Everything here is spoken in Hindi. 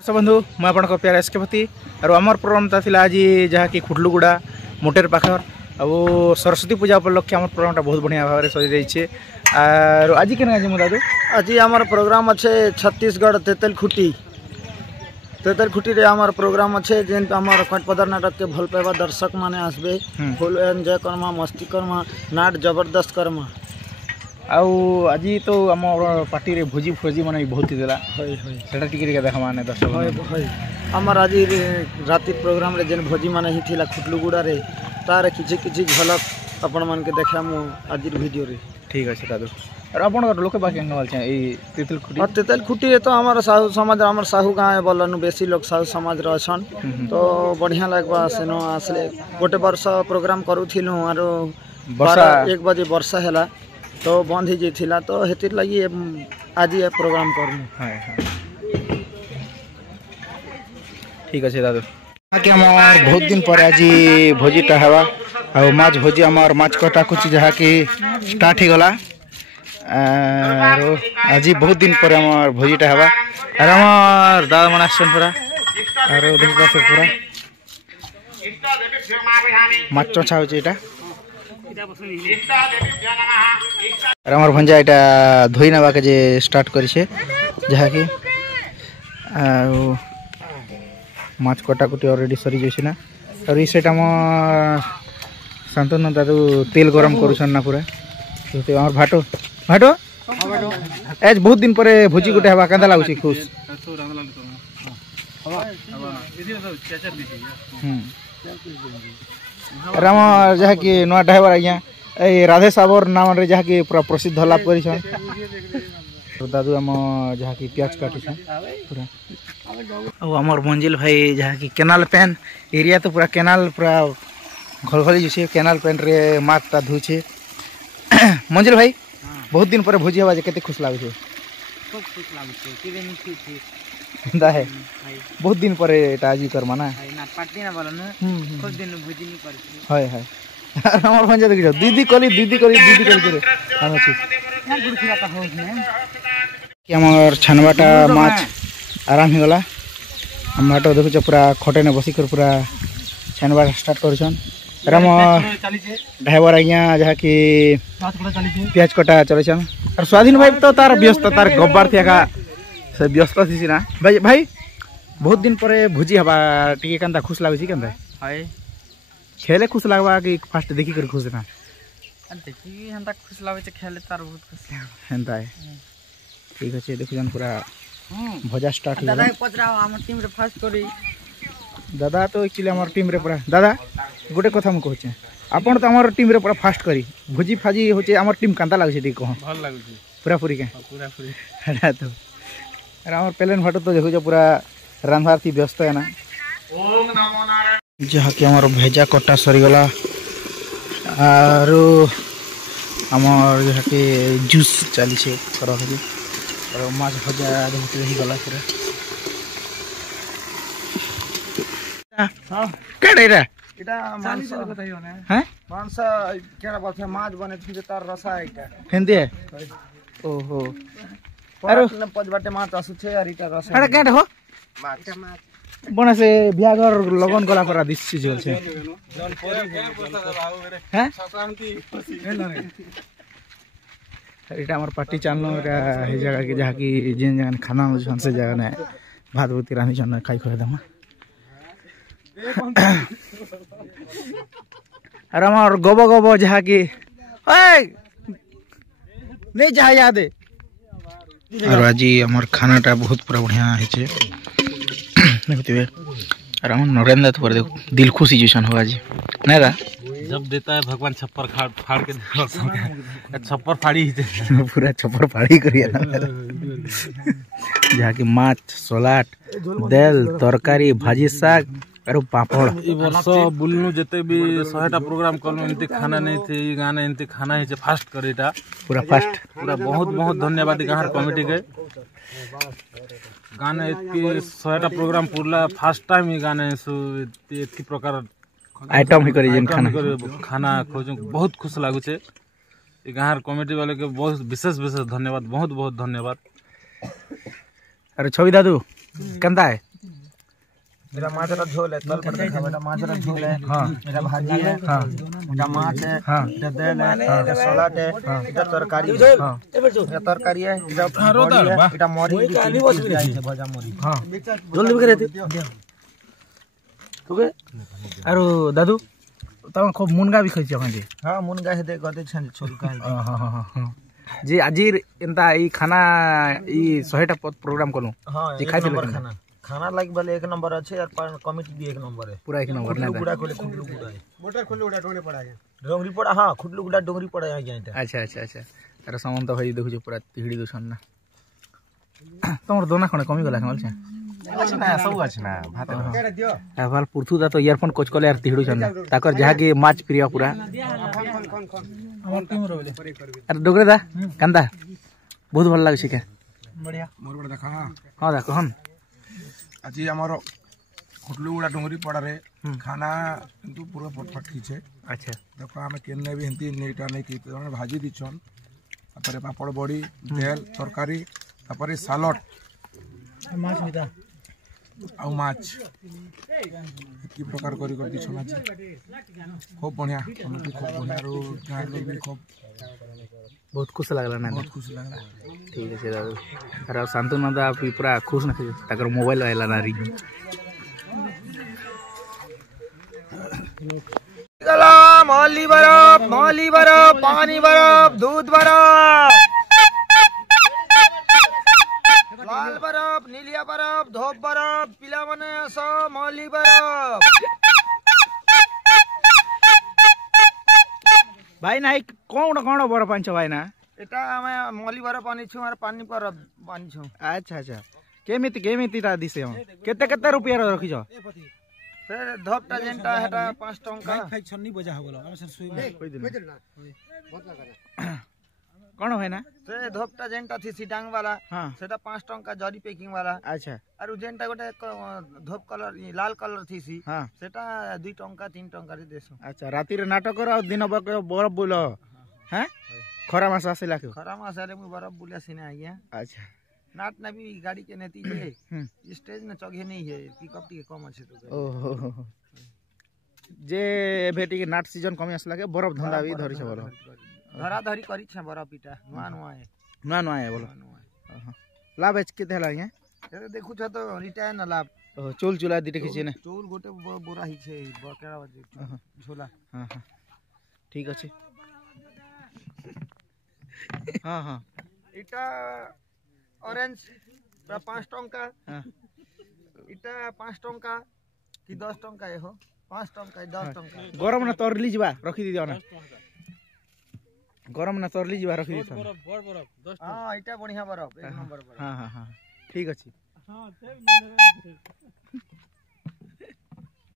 बंधु मुझे आप प्यार एस के पति और आमर प्रोग्रामटा था आज जहाँकि खुटलुगुड़ा मोटेर पाखर आ सरस्वती पूजा उपलक्षे आम प्रोग्रामटा बहुत बढ़िया भाव में सजी जाइए। और आज के दादू आज आम प्रोग्राम अच्छे छत्तीसगढ़ तेतलखुटी रे आम प्रोग्राम अच्छे जेन आम कंठपदर नाटक के भल पाइबा दर्शक माने आसबे फुल एंजॉय करमा मस्ती करमा नाट जबरदस्त करमा। आज तो आम पार्टी रे भोजी फोजी माने बहुत ही देला सेटा टिके देखा माने दर्शक आमर आज राति प्रोग्राम रे जेन भोजी माने ही थिला खुटलुगुड़ा रे तार किछि किछि झलक आपण मान के देखा मु आज वीडियो रे। ठीक अच्छे दादू और आपण लोक बाकी अंगवाल छै ए तेतलखुटी रे तो आमर साहू समाज आमर साहू गाँव बोलनु बेसी लोग साहू समाज रे अछन तो बढ़िया लागबा सेनो आसले गोटे वर्ष प्रोग्राम करूथिलु आरो वर्षा 1 बजे वर्षा हैला तो बंद हो जाइला तो हेतिर लगी आज ये प्रोग्राम करमु। ठीक अच्छे दादू कि हमार बहुत दिन पर आज भोजीटा हवा और माछ भोजी हमार माछ कटा कुछ जहाँ कि स्टार्ट ही गला आज बहुत दिन पर हमार भोजीटा हवा और हमार दादा मन आसन पूरा और देखा पूरा माछ चछा हो आम भंजा यहाँ धोई नवा के जे स्टार्ट करे जहाँ कि माछ कटाकुटी अलरेडी सरी जाइए ना और ये सेट आम शांतनु दादू तेल गरम करुछन ना पूरा आम भाटो भाटो आज बहुत दिन पर भोजी गोटे हवा केंदा लागुछि खुश राम जहाँ कि नुआ ड्राइवर आज्ञा राधे साबर नाम रे जहाँ कि पूरा प्रसिद्ध लाभ कर दादू आम जहाँ कि प्याज काटुछ पूरा और आमर मंजिल भाई जहाँ कि केनाल पेन एरिया तो पूरा केनाल पूरा घलघली जुछे केनाल पेन रे माछटा धुछे। मंजिल भाई बहुत दिन पर भोजी हवा केते खुश लागुछे है बहुत दिन पर एटा आज करमा ना पार्टी ना बोलन खुद दिन भोजी नि करछि हाय हाय हमर भंजा देखियो दीदी कली करे हम अछि ना गुड़खिया का होस ने कि हमर छनवाटा माछ आराम ही गला हम बाटो देखु पूरा खटे ने बसी कर पूरा छनवा स्टार्ट करछन राम ड्राइवर आज्ञा जहाँ कि प्याज कटा चलछन और स्वाधीन भाई तो तार व्यस्त तार गब्बार थियाका से व्यस्त थी ना भाई भाई बहुत दिन पर भोजी हवा टिके केनता खुश लागुछि केनता हाय खेले खुश लागबा कि फास्ट देखि कर खुश ना देखि हंता खुश लागै छै खेले तार बहुत खुश हेंता है। ठीक अछि देखु जन पूरा भजा स्टार्ट हो दादा पचराओ हमर टीम रे फर्स्ट करी दादा तो एक्चुअली हमर टीम रे पूरा दादा गोटे कथा हम कहै छै आपण तो हमर टीम रे पूरा फास्ट करी भोजी फाजी होचे हमर टीम कांता लागै छै टी कह भल लागै छै पूरा पूरी के पूरा पूरी हटा तो अरे हमार प्लेन भाटो तो देखो पूरा रांधार थी व्यस्त है ना जहाँ कि हमार भेजा कटा सरीगला और हमार जहाँ कि जूस चली छे और माछ भजा देखते रही गला पूरा केडे रे इटा मांस बताइयो ने हैं मांस केना बोलछे माछ बने छै तार रसा एकटा हेंदे ओहो अरे पज बाटे माछ आसु छे और इटा रसा अरे केडे हो माछ बने से बियागर लगन गला करा दिस चीज छे हैं एटा हमर पार्टी चैनल एटा हे जगह के जहाँ कि जेन जगह खाना छन से जगह ने भात भूति रानी छन खाई खोय दम अरे हमार गोबो गोबो जहाँ कि नहीं जा याद है और आज हमार खानाटा बहुत पूरा बढ़िया है देखते और हम नरेंद्र तो देखो दिल खुशी जैसन हो आज नहीं दा जब देता है भगवान छप्पर फाड़ के छप्पर फाड़ी पूरा छप्पर फाड़ी करिए ना जहाँ की माछ सलाद दाल तरकारी भाजी साग और पापड़ ई वर्ष बुलनु जते भी 100टा प्रोग्राम करनु एंती खाना नहीं थे ई गाना एंती खाना है फास्ट करेटा पूरा फास्ट पूरा बहुत बहुत धन्यवाद गाहर कमिटी के गाना एतकी 100टा प्रोग्राम पूरा फर्स्ट टाइम ई गाना एतकी प्रकार आइटम ही करी जेन खाना खोजु बहुत खुश लागु छे ई गाहर कमिटी वाले के बहुत विशेष धन्यवाद बहुत बहुत धन्यवाद। अरे छवि दादू कंदा है मेरा माछ रा झोल है तल पर देखा बेटा माछ रा झोल है हां मेरा भाजी है हां मेरा माछ है हां मेरा दाल है मेरा सलाद है मेरा तरकारी हां मेरा तरकारी है मेरा रोटी है मेरा मोरी है भजा मोरी हां जल्दी करे ओके आरो दादू तम खूब मुनगा भी खइछ खंजे हां मुनगा है दे गदे छन छोलका हां हां हां जी आजी एंता ई खाना ई 100टा प्रोग्राम करू हां जे खाइ नंबर खाना खाना लाइक वाले एक नंबर अच्छे यार कमिटी भी एक नंबर है पूरा एक नंबर ना गुड़ा खोले खुडलू गुड़ा है मोटर खोले उड़ा डोंगरी पड़ा है डोंगरी पड़ा हां खुडलू गुड़ा डोंगरी पड़ा है यहां अच्छा अच्छा अच्छा तार सामान तो भाई देखु पूरा तिहड़ी दोसन ना तमर दोना खणे कमी गला कमल छ अच्छा ना सब अच्छा ना भात केरा दियो एवाल पुरथु दा तो इयरफोन कोच कोले यार तिहड़ू छन ताकर जहा के माछ प्रिय पूरा हमर टीम रोले अरे डोगरे दा कंदा बहुत भल लाग छिके बढ़िया मोर बड़ देखा हां दा कहन आज आमर खुटलू गुड़ा डोंगरी पड़ा रे खाना किंतु पूरा परफेक्ट खींचे अच्छा देखो आम केने भी हेंती नेटा नहीं की भाजी दीछन तापर पापड़ बड़ी तेल तरकारी तापर सालड माछ बिदा आ माछ की प्रकार करी कर दीछन आज खूब बढ़िया कमिटी खूब बढ़िया रो गार लोग भी खूब बहुत खुश लागला ना बहुत खुश लगला ठीक है दादू अरे शांतनु दा पूरा खुश ना ताकर मोबाइल आइला ना रिंग गला मौली बर्फ पानी बर्फ दूध बर्फ लाल बर्फ नीलिया बर्फ धोप बर्फ पीला बने सब मौली बर्फ भाई ना कौन कौन बड़ पांच भाई ना এটা আমি মলি বরফ আনিছু আর পানি বরফ আনিছু अच्छा अच्छा केमिति केमिति ता दिसे हम केते केते रुपया रखिछ সে ধপটা যেটা এটা 5 টাকা खाइ छन्नी बजा हो गलो हम सर सुई कोई दिन कौन है ना সে ধপটা যেটা থি সিডাং वाला हां সেটা 5 টাকা জরি প্যাকিং वाला अच्छा আর যেটা গোটে ধপ কলর লাল কলর থিসি हां সেটা 2 টাকা 3 টাকা রে দেসু अच्छा राती रे नाटक कर दिन बरफ बोलो हैं खरा मास आसिला के खरा मास आले मु बरफ बुलिया सिने आइया अच्छा नाट ना भी गाड़ी के नेती है स्टेज न चगे नहीं है पिकअप टी कम আছে तो ओहो जे बेटी के नाट सीजन कमी आसला के बरफ धंधा भी धरि छ बोलो धरा धरी करी छ बरफ पिटा नुआ नुआ है ना ना है बोलो लाभ एच के देला ये ए देखु छ तो रिटायर न लाभ चोल चुला दिटे खिचे ने चोल गोटे बोरा ही छे बकेरा झोला हां हां ठीक अछि हां हां इटा ऑरेंज 5 टंका हां इटा 5 टंका कि 10 टंका है हो 5 टंका 10 टंका गरम ना तरली जिबा रखि दियो ना गरम ना तरली जिबा रखि दियो बरफ 10 हां इटा बढ़िया बरफ एक नंबर बरफ हां हां हां ठीक अछि हां